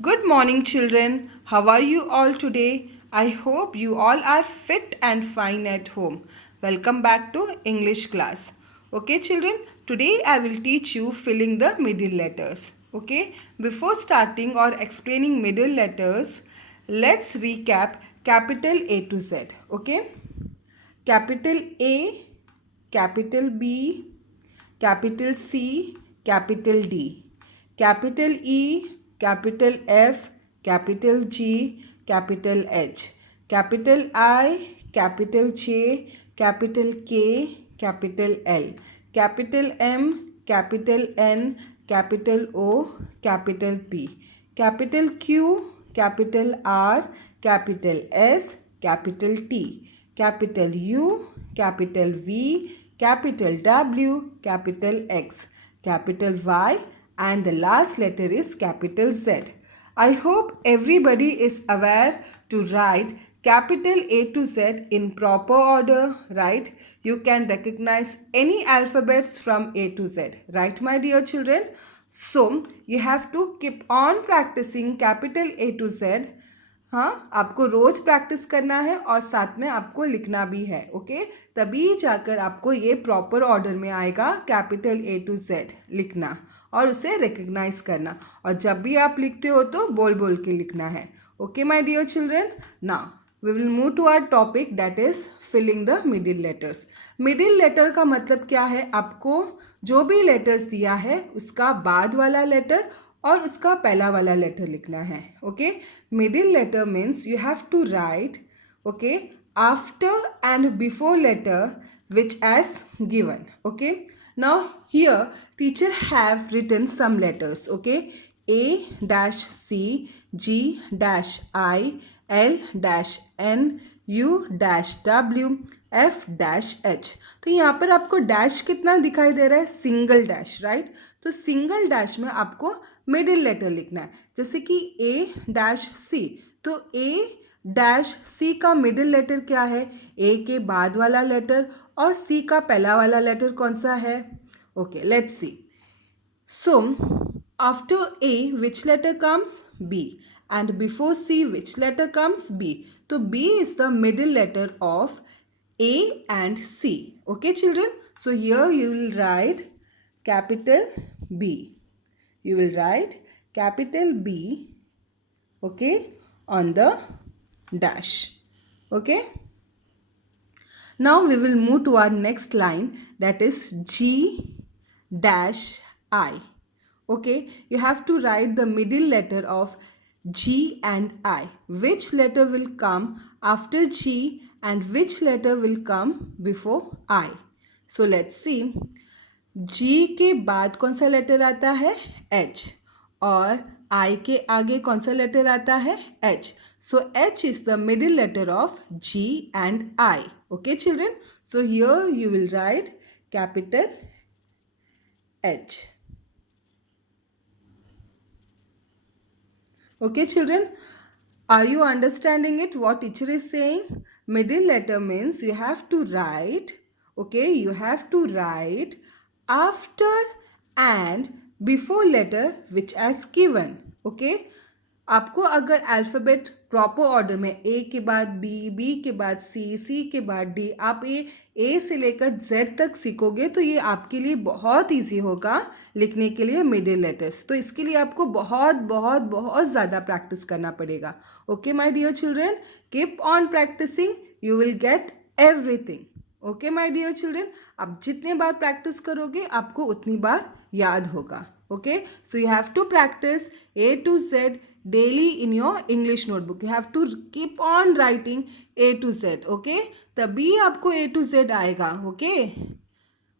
Good morning, children. How are you all today? I hope you all are fit and fine at home. Welcome back to English class. Okay, children, today I will teach you filling the middle letters. Okay, before starting or explaining middle letters, let's recap capital A to Z. Okay, capital A, capital B, capital C, capital D, capital E, capital F, capital G, capital H, capital I, capital J, capital K, capital L, capital M, capital N, capital O, capital P, capital Q, capital R, capital S, capital T, capital U, capital V, capital W, capital X, capital Y, and the last letter is capital Z. I hope everybody is aware to write capital A to Z in proper order, right? You can recognize any alphabets from A to Z, right, my dear children? So, you have to keep on practicing capital A to Z. हाँ, आपको रोज practice करना है और साथ में आपको लिखना भी है, ओके? तभी जाकर आपको ये प्रॉपर ऑर्डर में आएगा कैपिटल ए टू जेड लिखना और उसे रिकग्नाइज करना। और जब भी आप लिखते हो तो बोल बोल के लिखना है, okay my dear children? Now we will move to our topic that is filling the middle letters. Middle letter का मतलब क्या है? आपको जो भी लेटर्स दिया है उसका बाद वाला लेटर और उसका पहला वाला लेटर लिखना है, okay? Middle letter means you have to write, okay, after and before letter which as given, okay? Now here teacher have written some letters, okay? A dash C, G dash I, L dash N, U dash W, F dash H. तो यहाँ पर आपको dash कितना दिखाई दे रहा है? Single dash, right? तो single dash में आपको मिडिल लेटर लिखना है, जैसे कि A डैश C। तो A डैश सी का मिडिल लेटर क्या है? ए के बाद वाला लेटर और सी का पहला वाला लेटर कौन सा है? Okay, let's see. So after A which letter comes? B, and before C which letter comes? B. तो B is the middle letter of A and C, okay children? So here you will write capital B, you will write capital B, okay, on the dash, okay? Now we will move to our next line, that is G dash I, okay? You have to write the middle letter of G and I. Which letter will come after G and which letter will come before I? So let's see. जी के बाद कौन सा letter आता है? H. और आई के आगे कौन सा लेटर आता है? H. So H is the middle letter of G and I, okay children? So here you will write capital H, okay children? Are you understanding it, what teacher is saying? Middle letter means you have to write, okay, you have to write after and before letter which as given, okay? आपको अगर alphabet proper order में ए के बाद B, B के बाद सी, सी के बाद D, आप ये ए से लेकर जेड तक सीखोगे तो ये आपके लिए बहुत इजी होगा लिखने के लिए मिडिल लेटर्स। तो इसके लिए आपको बहुत बहुत बहुत ज़्यादा प्रैक्टिस करना पड़ेगा, okay my dear children? Keep on practising, you will get everything, okay my dear children? आप जितने बार प्रैक्टिस करोगे आपको उतनी बार याद होगा, okay? So you have to practice A to Z daily in your English notebook. You have to keep on writing A to Z, okay? तभी आपको A to Z आएगा, okay?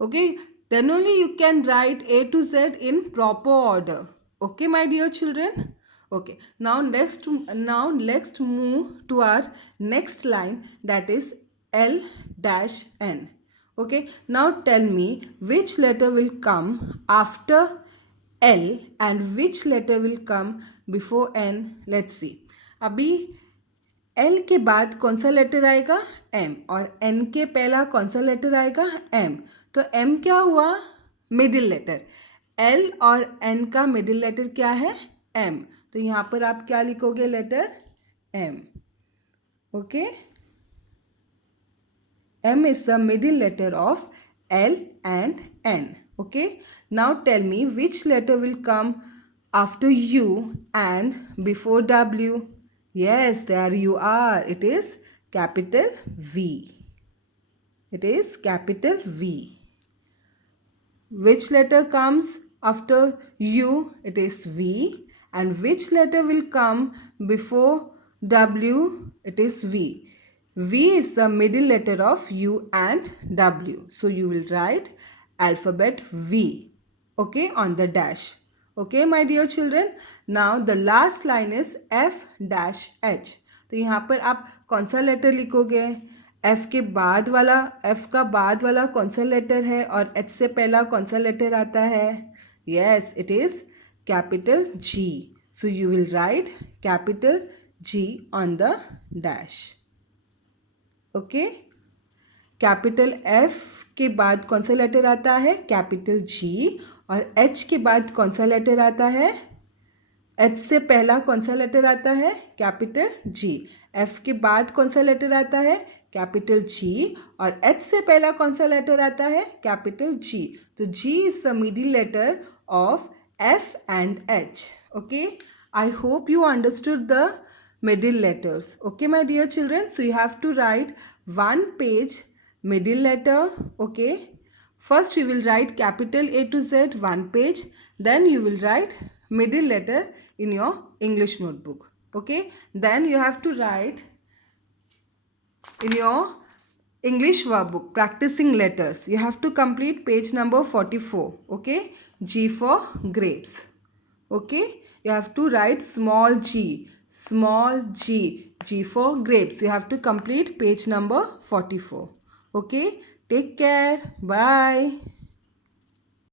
Okay, then only you can write A to Z in proper order, okay my dear children? Okay, now let's move to our next line, that is L dash N, okay? Now tell me which letter will come after L and which letter will come before N. Let's see. अभी L के बाद कौन सा letter आएगा? M। और N के पहला कौन सा लेटर आएगा? M। तो M क्या हुआ? Middle letter. L और N का मिडिल लेटर क्या है? M. तो यहाँ पर आप क्या लिखोगे? Letter M. Okay. M is the middle letter of L and N. Okay. Now tell me which letter will come after U and before W. Yes, there you are. It is capital V. It is capital V. Which letter comes after U? It is V. And which letter will come before W? It is V. V is the middle letter of U and W. So you will write alphabet V, okay, on the dash. Okay, my dear children. Now the last line is F dash H. तो यहाँ पर आप कौन सा letter लिखोगे? F के बाद वाला, F का बाद वाला कौन सा लेटर है और H से पहला कौन सा लेटर आता है? Yes, it is capital G. So you will write capital G on the dash. Okay. Capital F के बाद कौन सा लेटर आता है? Capital G. और H के बाद कौन सा लेटर आता है? H से पहला कौन सा लेटर आता है? Capital G. F के बाद कौन सा लेटर आता है? Capital G. और H से पहला कौन सा लेटर आता है? Capital G. तो G is the middle letter of F and H. Okay. I hope you understood the middle letters. Okay, my dear children. So you have to write one page middle letter. Okay. First you will write capital A to Z, one page. Then you will write middle letter in your English notebook. Okay. Then you have to write in your English workbook, practicing letters. You have to complete page number 44. Okay. G for grapes. Okay. You have to write small g. Small g. G for grapes. You have to complete page number 44. Okay. Take care. Bye.